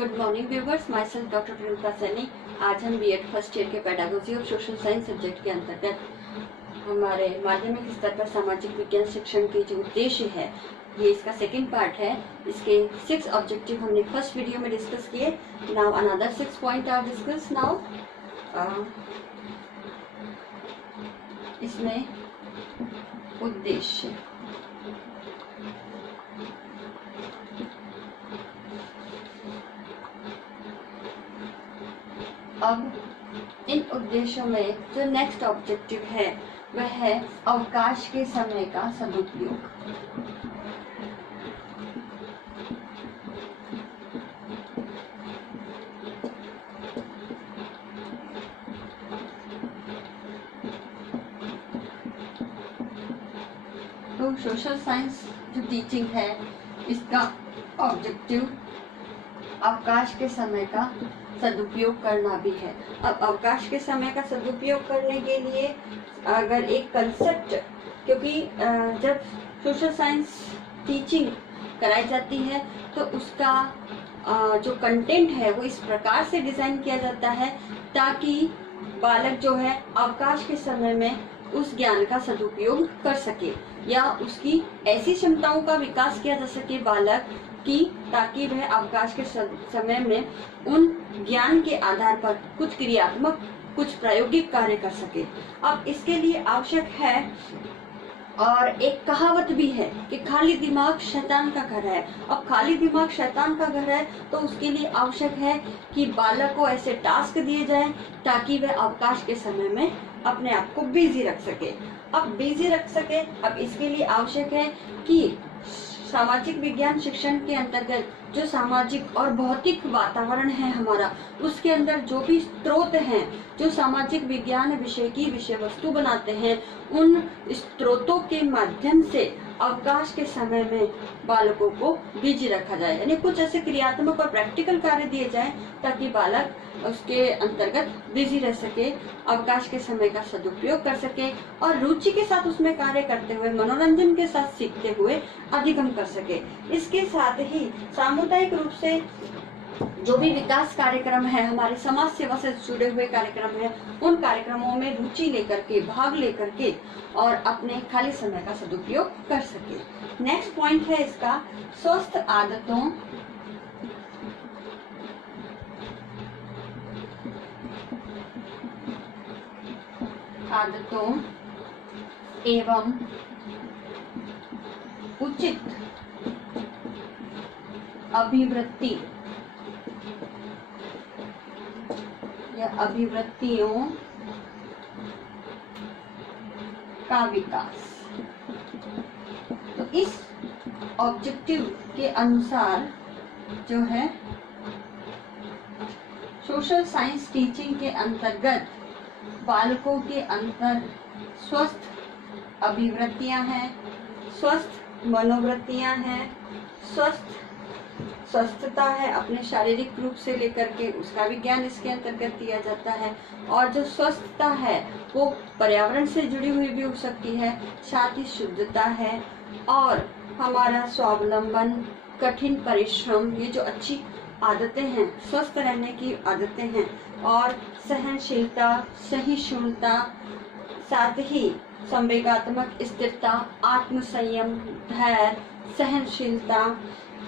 Good morning viewers, my self doctor Priyanka Saini. आज हम BEd first year के पेडागोजी और सोशल साइंस सब्जेक्ट के अंतर्गत हमारे माध्यमिक स्तर पर सामाजिक विज्ञान शिक्षण के जो उद्देश्य है, ये इसका सेकंड पार्ट है। इसके 6 ऑब्जेक्टिव हमने फर्स्ट वीडियो में डिस्कस किए। Now another 6 point are discuss now. इसमें उद्देश्य, अब इन उद्देश्यों में जो नेक्स्ट ऑब्जेक्टिव है वह है अवकाश के समय का सदुपयोग। तो सोशल साइंस जो टीचिंग है, इसका ऑब्जेक्टिव अवकाश के समय का सदुपयोग करना भी है। अब अवकाश के समय का सदुपयोग करने के लिए अगर एक कंसेप्ट, क्योंकि जब सोशल साइंस टीचिंग कराई जाती है तो उसका जो कंटेंट है वो इस प्रकार से डिजाइन किया जाता है ताकि बालक जो है अवकाश के समय में उस ज्ञान का सदुपयोग कर सके या उसकी ऐसी क्षमताओं का विकास किया जा सके बालक की, ताकि वह अवकाश के समय में उन ज्ञान के आधार पर कुछ क्रियात्मक, कुछ प्रायोगिक कार्य कर सके। अब इसके लिए आवश्यक है, और एक कहावत भी है कि खाली दिमाग शैतान का घर है। अब खाली दिमाग शैतान का घर है तो उसके लिए आवश्यक है कि बालक को ऐसे टास्क दिए जाएं ताकि वह अवकाश के समय में अपने आप को बिजी रख सके। अब बिजी रख सके, अब इसके लिए आवश्यक है कि सामाजिक विज्ञान शिक्षण के अंतर्गत जो सामाजिक और भौतिक वातावरण है हमारा, उसके अंदर जो भी स्रोत हैं जो सामाजिक विज्ञान विषय की विषय वस्तु बनाते हैं, उन स्रोतों के माध्यम से अवकाश के समय में बालकों को बिजी रखा जाए। यानी कुछ ऐसे क्रियात्मक और प्रैक्टिकल कार्य दिए जाएं ताकि बालक उसके अंतर्गत बिजी रह सके, अवकाश के समय का सदुपयोग कर सके और रुचि के साथ उसमें कार्य करते हुए, मनोरंजन के साथ सीखते हुए अधिगम कर सके। इसके साथ ही सामुदायिक रूप से जो भी विकास कार्यक्रम है, हमारे समाज सेवा से जुड़े हुए कार्यक्रम है, उन कार्यक्रमों में रुचि लेकर के, भाग लेकर के और अपने खाली समय का सदुपयोग कर सके। नेक्स्ट पॉइंट है इसका स्वस्थ आदतों एवं उचित अभिवृत्ति या अभिवृत्तियों का विकास। तो इस ऑब्जेक्टिव के अनुसार जो है सोशल साइंस टीचिंग के अंतर्गत बालकों के अंदर स्वस्थ अभिवृत्तियां हैं, स्वस्थ मनोवृत्तियां हैं, स्वस्थता है अपने शारीरिक रूप से लेकर के, उसका भी ज्ञान इसके अंतर्गत दिया जाता है। और जो स्वस्थता है वो पर्यावरण से जुड़ी हुई भी हो सकती है, साथ ही शुद्धता है और हमारा स्वावलंबन, कठिन परिश्रम, ये जो अच्छी आदतें हैं, स्वस्थ रहने की आदतें हैं, और सहनशीलता, सहिष्णुता, साथ ही संवेगात्मक स्थिरता, आत्मसंयम, धैर्य, सहनशीलता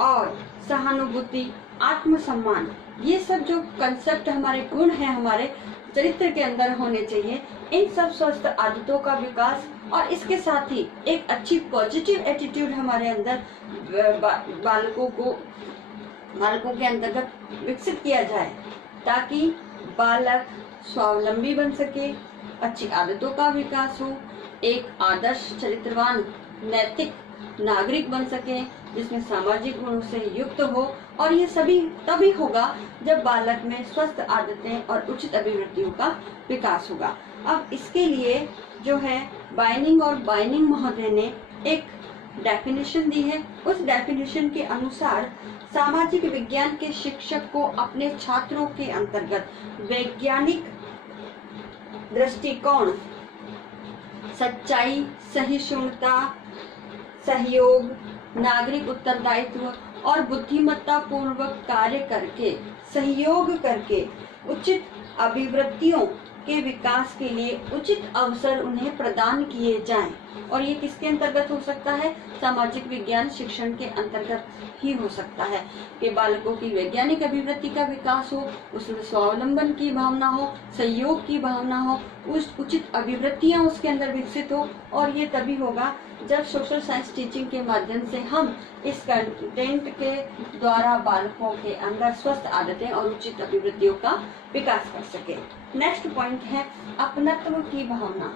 और सहानुभूति, आत्मसम्मान, ये सब जो कंसेप्ट हमारे गुण हैं हमारे चरित्र के अंदर होने चाहिए। इन सब स्वस्थ आदतों का विकास और इसके साथ ही एक अच्छी पॉजिटिव एटीट्यूड हमारे अंदर बालकों के अंतर्गत विकसित किया जाए ताकि बालक स्वावलंबी बन सके, अच्छी आदतों का विकास हो, एक आदर्श चरित्रवान नैतिक नागरिक बन सके जिसमें सामाजिक गुणों से युक्त हो। और ये सभी तभी होगा जब बालक में स्वस्थ आदतें और उचित अभिवृत्तियों का विकास होगा। अब इसके लिए जो है बाइनिंग और बाइनिंग महोदय ने एक डेफिनेशन दी है। उस डेफिनेशन के अनुसार सामाजिक विज्ञान के शिक्षक को अपने छात्रों के अंतर्गत वैज्ञानिक दृष्टिकोण, सच्चाई, सहिष्णुता, सहयोग, नागरिक उत्तरदायित्व और बुद्धिमत्ता पूर्वक कार्य करके, सहयोग करके उचित अभिवृत्तियों के विकास के लिए उचित अवसर उन्हें प्रदान किए जाएं। और ये किसके अंतर्गत हो सकता है? सामाजिक विज्ञान शिक्षण के अंतर्गत ही हो सकता है कि बालकों की वैज्ञानिक अभिवृत्ति का विकास हो, उसमें स्वावलंबन की भावना हो, सहयोग की भावना हो, उस उचित अभिवृत्तियां उसके अंदर विकसित हो। और ये तभी होगा जब सोशल साइंस टीचिंग के माध्यम से हम इस कंटेंट के द्वारा बालकों के अंदर स्वस्थ आदतें और उचित अभिवृत्तियों का विकास कर सके। नेक्स्ट पॉइंट है अपनत्व की भावना।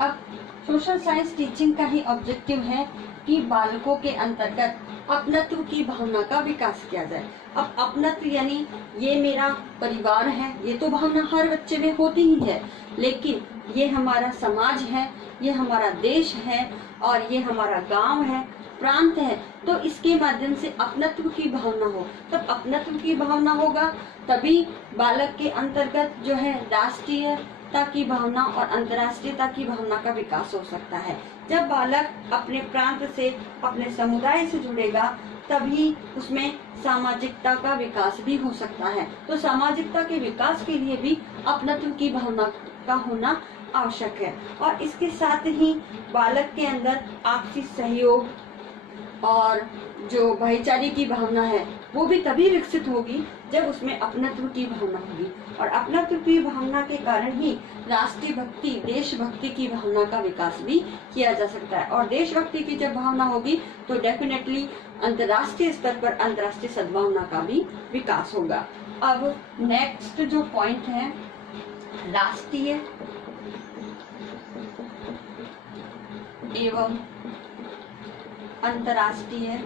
अब सोशल साइंस टीचिंग का ही ऑब्जेक्टिव है कि बालकों के अंतर्गत अपनत्व की भावना का विकास किया जाए। अब अपनत्व यानी ये मेरा परिवार है, ये तो भावना हर बच्चे में होती ही है, लेकिन ये हमारा समाज है, ये हमारा देश है और ये हमारा गांव है, प्रांत है, तो इसके माध्यम से अपनत्व की भावना हो। तब अपनत्व की भावना होगा तभी बालक के अंतर्गत जो है राष्ट्रीयता की भावना और अंतर्राष्ट्रीयता की भावना का विकास हो सकता है। जब बालक अपने प्रांत से, अपने समुदाय से जुड़ेगा तभी उसमें सामाजिकता का विकास भी हो सकता है। तो सामाजिकता के विकास के लिए भी अपनत्व की भावना का होना आवश्यक है। और इसके साथ ही बालक के अंदर आपसी सहयोग और जो भाईचारे की भावना है वो भी तभी विकसित होगी जब उसमें अपनत्व की भावना होगी। और अपनत्व की भावना के कारण ही राष्ट्रीय भक्ति, देशभक्ति की भावना का विकास भी किया जा सकता है। और देशभक्ति की जब भावना होगी तो डेफिनेटली अंतर्राष्ट्रीय स्तर पर अंतर्राष्ट्रीय सद्भावना का भी विकास होगा। अब नेक्स्ट जो पॉइंट है राष्ट्रीय एवं अंतर्राष्ट्रीय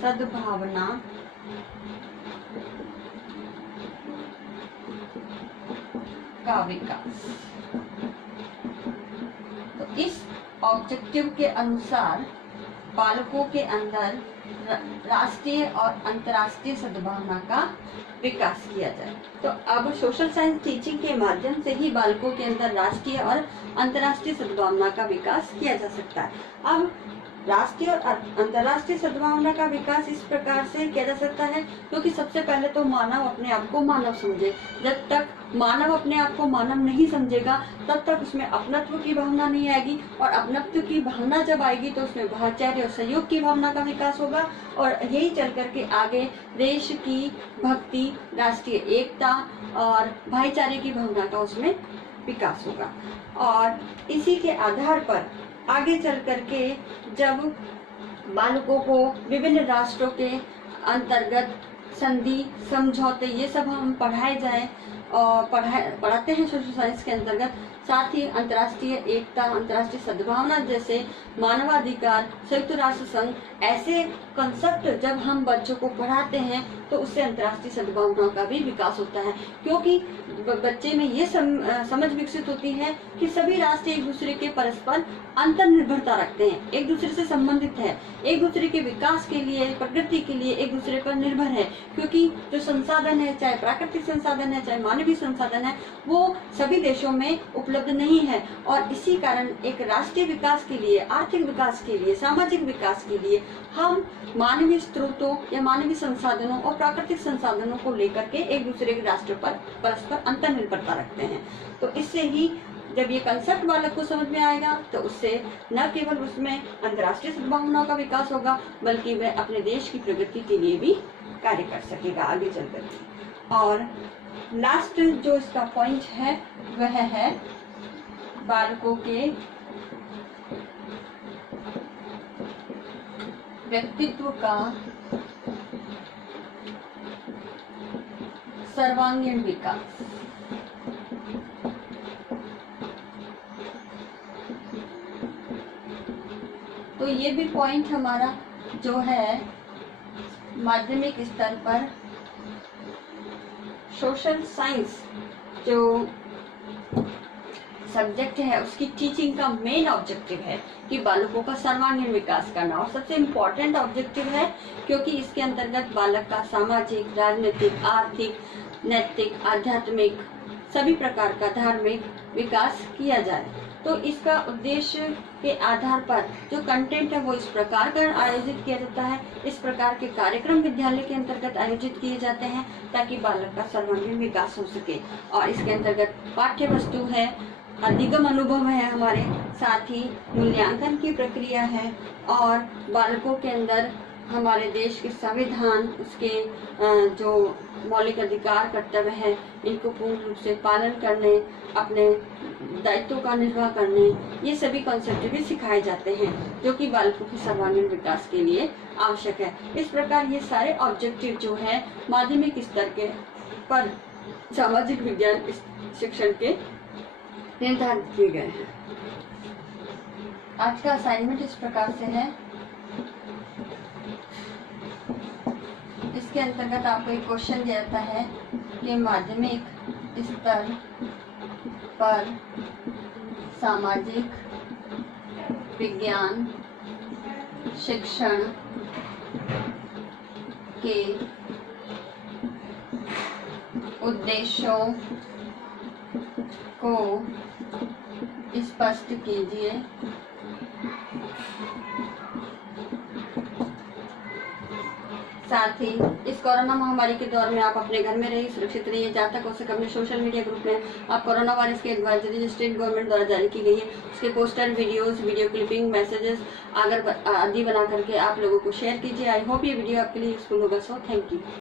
सद्भावना का विकास। तो इस ऑब्जेक्टिव के अनुसार बालकों के अंदर राष्ट्रीय और अंतर्राष्ट्रीय सद्भावना का विकास किया जाए। तो अब सोशल साइंस टीचिंग के माध्यम से ही बालकों के अंदर राष्ट्रीय और अंतर्राष्ट्रीय सद्भावना का विकास किया जा सकता है। अब राष्ट्रीय और अंतर्राष्ट्रीय सद्भावना का विकास इस प्रकार से किया जा सकता है क्योंकि सबसे पहले तो मानव अपने आप को मानव समझे। जब तक मानव अपने आप को मानव नहीं समझेगा तब तक उसमें अपनत्व की भावना नहीं आएगी, और अपनत्व की भावना जब आएगी तो उसमें भाईचारे और सहयोग की भावना का विकास होगा। और यही चल करके आगे देश की भक्ति, राष्ट्रीय एकता और भाईचारे की भावना का उसमें विकास होगा। और इसी के आधार पर आगे चल करके जब बालकों को विभिन्न राष्ट्रों के अंतर्गत संधि, समझौते ये सब हम पढ़ाए जाए और पढ़ाते हैं सोशल साइंस के अंतर्गत। साथ ही अंतर्राष्ट्रीय एकता, अंतर्राष्ट्रीय सद्भावना जैसे मानवाधिकार, संयुक्त राष्ट्र संघ, ऐसे कंसेप्ट जब हम बच्चों को पढ़ाते हैं तो उससे अंतर्राष्ट्रीय सद्भावना का भी विकास होता है। क्योंकि बच्चे में ये समझ विकसित होती है कि सभी राष्ट्र एक दूसरे के परस्पर अंतर्निर्भरता रखते हैं, एक दूसरे से संबंधित है, एक दूसरे के विकास के लिए, प्रगति के लिए एक दूसरे पर निर्भर है। क्योंकि जो संसाधन है, चाहे प्राकृतिक संसाधन है चाहे मानवीय संसाधन है, वो सभी देशों में उपलब्ध नहीं है। और इसी कारण एक राष्ट्रीय विकास के लिए, आर्थिक विकास के लिए, सामाजिक विकास के लिए हम मानवीय स्रोतों या मानवीय संसाधनों और प्राकृतिक संसाधनों को लेकर के एक दूसरे के राष्ट्र पर परस्पर अंतर्निर्भरता रखते हैं। तो इससे ही जब ये कंसेप्ट बालक को समझ में आएगा तो उससे न केवल उसमें अंतर्राष्ट्रीय सद्भावना का विकास होगा बल्कि वह अपने देश की प्रगति के लिए भी कार्य कर सकेगा आगे चलकर के। और लास्ट जो इसका पॉइंट है वह है बालकों के व्यक्तित्व का सर्वांगीण विकास। तो ये भी पॉइंट हमारा जो है माध्यमिक स्तर पर सोशल साइंस जो सब्जेक्ट है उसकी टीचिंग का मेन ऑब्जेक्टिव है कि बालकों का सर्वांगीण विकास करना, और सबसे इम्पोर्टेंट ऑब्जेक्टिव है क्योंकि इसके अंतर्गत बालक का सामाजिक, राजनीतिक, आर्थिक, नैतिक, आध्यात्मिक सभी प्रकार का धार्मिक विकास किया जाए। तो इसका उद्देश्य के आधार पर जो कंटेंट है वो इस प्रकार का आयोजित किया जाता है। इस प्रकार के कार्यक्रम विद्यालय के अंतर्गत आयोजित किए जाते हैं ताकि बालक का सर्वांगीण विकास हो सके। और इसके अंतर्गत पाठ्य वस्तु है, अधिगम अनुभव है हमारे, साथ ही मूल्यांकन की प्रक्रिया है, और बालकों के अंदर हमारे देश के संविधान, उसके जो मौलिक अधिकार कर्तव्य है, इनको पूर्ण रूप से पालन करने, अपने दायित्वों का निर्वाह करने, ये सभी कॉन्सेप्ट भी सिखाए जाते हैं जो कि बालकों के सर्वांगीण विकास के लिए आवश्यक है। इस प्रकार ये सारे ऑब्जेक्टिव जो है माध्यमिक स्तर के पर सामाजिक विज्ञान शिक्षण के निर्धारित किए गए हैं। आज का असाइनमेंट इस प्रकार से है। इसके अंतर्गत आपको एक क्वेश्चन दिया जाता है कि माध्यमिक स्तर पर सामाजिक विज्ञान शिक्षण के उद्देश्यों को स्पष्ट कीजिए। साथ ही इस कोरोना महामारी के दौर में आप अपने घर में रहिए, सुरक्षित रहिए। जहाँ तक हो सके अपने सोशल मीडिया ग्रुप में आप कोरोना वायरस की एडवाइजरी जो स्टेट गवर्नमेंट द्वारा जारी की गई है उसके poster, videos, video clipping, messages आदि बना करके आप लोगों को शेयर कीजिए। आई होप ये वीडियो आपके लिए यूजफुल होगा। So thank you.